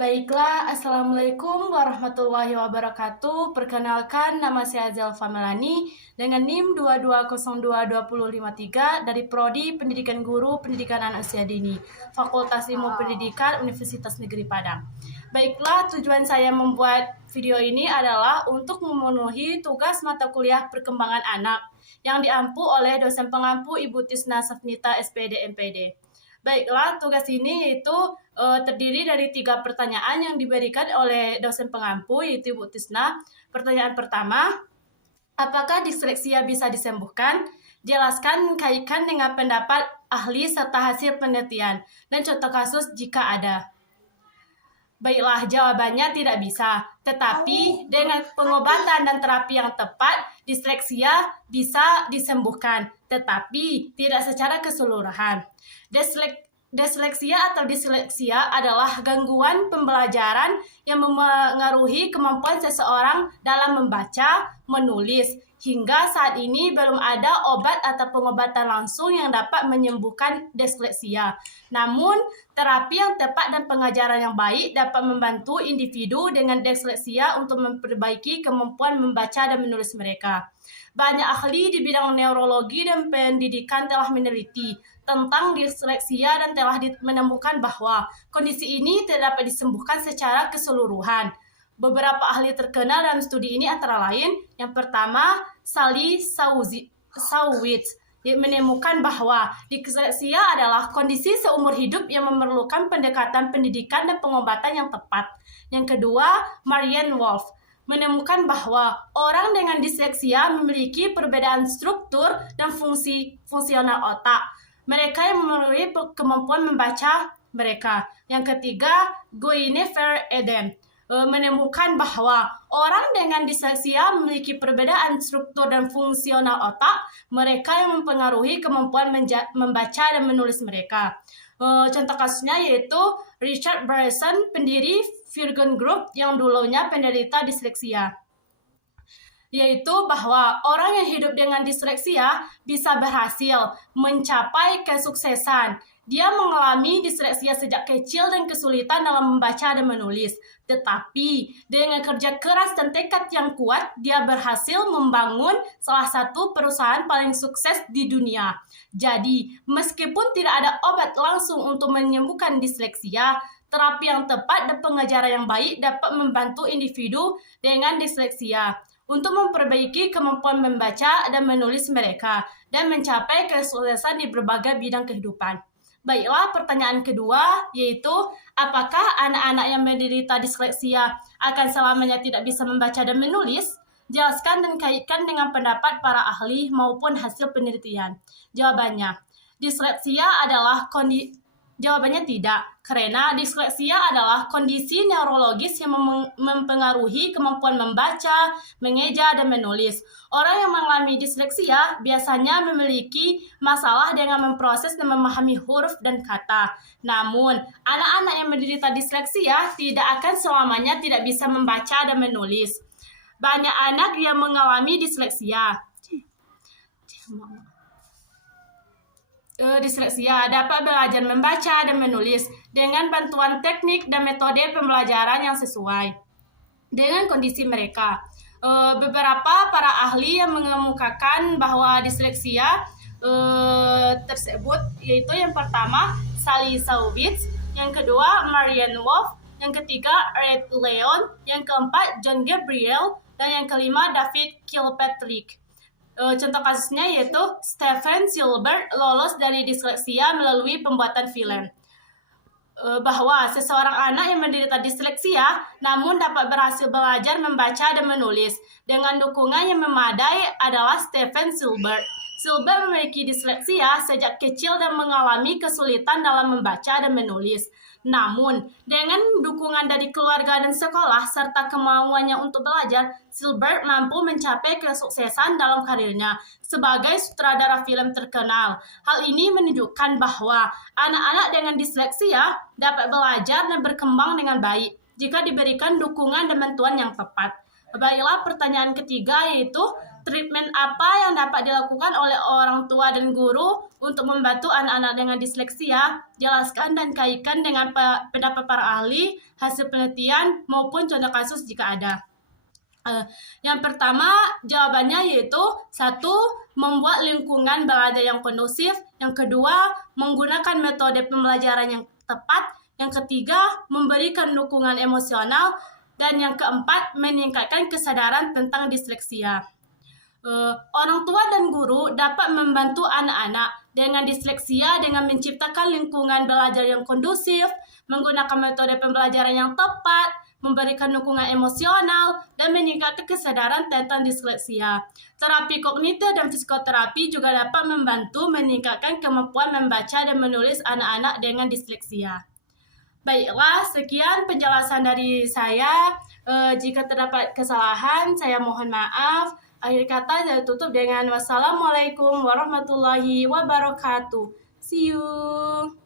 Baiklah, Assalamualaikum warahmatullahi wabarakatuh. Perkenalkan, nama saya Zelfa Melani dengan NIM 22022053 dari Prodi Pendidikan Guru Pendidikan Anak Usia Dini, Fakultas Ilmu Pendidikan Universitas Negeri Padang. Baiklah, tujuan saya membuat video ini adalah untuk memenuhi tugas mata kuliah perkembangan anak yang diampu oleh dosen pengampu Ibu Tisna Safnita SPD MPD. Baiklah, tugas ini yaitu terdiri dari 3 pertanyaan yang diberikan oleh dosen pengampu, yaitu Ibu Tisna. Pertanyaan pertama, apakah disleksia bisa disembuhkan? Jelaskan kaitkan dengan pendapat ahli serta hasil penelitian, dan contoh kasus jika ada. Baiklah, jawabannya tidak bisa. Tetapi dengan pengobatan dan terapi yang tepat, disleksia bisa disembuhkan, tetapi tidak secara keseluruhan. Disleksia atau disleksia adalah gangguan pembelajaran yang memengaruhi kemampuan seseorang dalam membaca, menulis. Hingga saat ini belum ada obat atau pengobatan langsung yang dapat menyembuhkan disleksia. Namun, terapi yang tepat dan pengajaran yang baik dapat membantu individu dengan disleksia untuk memperbaiki kemampuan membaca dan menulis mereka. Banyak ahli di bidang neurologi dan pendidikan telah meneliti tentang disleksia dan telah menemukan bahwa kondisi ini tidak dapat disembuhkan secara keseluruhan. Beberapa ahli terkenal dalam studi ini antara lain, yang pertama, Sally Sawitt menemukan bahwa disleksia adalah kondisi seumur hidup yang memerlukan pendekatan pendidikan dan pengobatan yang tepat. Yang kedua, Marianne Wolf menemukan bahwa orang dengan disleksia memiliki perbedaan struktur dan fungsional otak. Mereka yang memenuhi kemampuan membaca mereka. Yang ketiga, Guinevere Eden menemukan bahwa orang dengan disleksia memiliki perbedaan struktur dan fungsional otak mereka yang mempengaruhi kemampuan membaca dan menulis mereka. Contoh kasusnya yaitu Richard Branson, pendiri Virgin Group yang dulunya penderita disleksia. Yaitu bahwa orang yang hidup dengan disleksia bisa berhasil mencapai kesuksesan. Dia mengalami disleksia sejak kecil dan kesulitan dalam membaca dan menulis. Tetapi dengan kerja keras dan tekad yang kuat, dia berhasil membangun salah satu perusahaan paling sukses di dunia. Jadi, meskipun tidak ada obat langsung untuk menyembuhkan disleksia, terapi yang tepat dan pengajaran yang baik dapat membantu individu dengan disleksia untuk memperbaiki kemampuan membaca dan menulis mereka dan mencapai kesuksesan di berbagai bidang kehidupan. Baiklah, pertanyaan kedua yaitu apakah anak-anak yang menderita disleksia akan selamanya tidak bisa membaca dan menulis? Jelaskan dan kaitkan dengan pendapat para ahli maupun hasil penelitian. Jawabannya, Jawabannya tidak, karena disleksia adalah kondisi neurologis yang mempengaruhi kemampuan membaca, mengeja, dan menulis. Orang yang mengalami disleksia biasanya memiliki masalah dengan memproses dan memahami huruf dan kata. Namun, anak-anak yang menderita disleksia tidak akan selamanya tidak bisa membaca dan menulis. Banyak anak yang mengalami disleksia dapat belajar membaca dan menulis dengan bantuan teknik dan metode pembelajaran yang sesuai dengan kondisi mereka. Beberapa para ahli yang mengemukakan bahwa disleksia tersebut yaitu yang pertama Sally Sawitt, yang kedua Marianne Wolf, yang ketiga Red Leon, yang keempat John Gabriel, dan yang kelima David Kilpatrick. Contoh kasusnya yaitu Steven Spielberg lolos dari disleksia melalui pembuatan film. Bahwa seseorang anak yang menderita disleksia namun dapat berhasil belajar membaca dan menulis dengan dukungan yang memadai adalah Steven Spielberg. Spielberg memiliki disleksia sejak kecil dan mengalami kesulitan dalam membaca dan menulis. Namun, dengan dukungan dari keluarga dan sekolah serta kemauannya untuk belajar, Spielberg mampu mencapai kesuksesan dalam karirnya sebagai sutradara film terkenal. Hal ini menunjukkan bahwa anak-anak dengan disleksia dapat belajar dan berkembang dengan baik jika diberikan dukungan dan bantuan yang tepat. Baiklah, pertanyaan ketiga yaitu treatment apa yang dapat dilakukan oleh orang tua dan guru Untuk membantu anak-anak dengan disleksia, jelaskan dan kaitkan dengan pendapat para ahli, hasil penelitian, maupun contoh kasus jika ada. Yang pertama, jawabannya yaitu 1. Membuat lingkungan belajar yang kondusif. Yang kedua, menggunakan metode pembelajaran yang tepat. Yang ketiga, memberikan dukungan emosional. Dan yang keempat, meningkatkan kesadaran tentang disleksia. Orang tua dan guru dapat membantu anak-anak dengan disleksia dengan menciptakan lingkungan belajar yang kondusif, menggunakan metode pembelajaran yang tepat, memberikan dukungan emosional, dan meningkatkan kesadaran tentang disleksia. Terapi kognitif dan psikoterapi juga dapat membantu meningkatkan kemampuan membaca dan menulis anak-anak dengan disleksia. Baiklah, sekian penjelasan dari saya. Jika terdapat kesalahan, saya mohon maaf. Akhir kata saya tutup dengan wassalamualaikum warahmatullahi wabarakatuh. See you.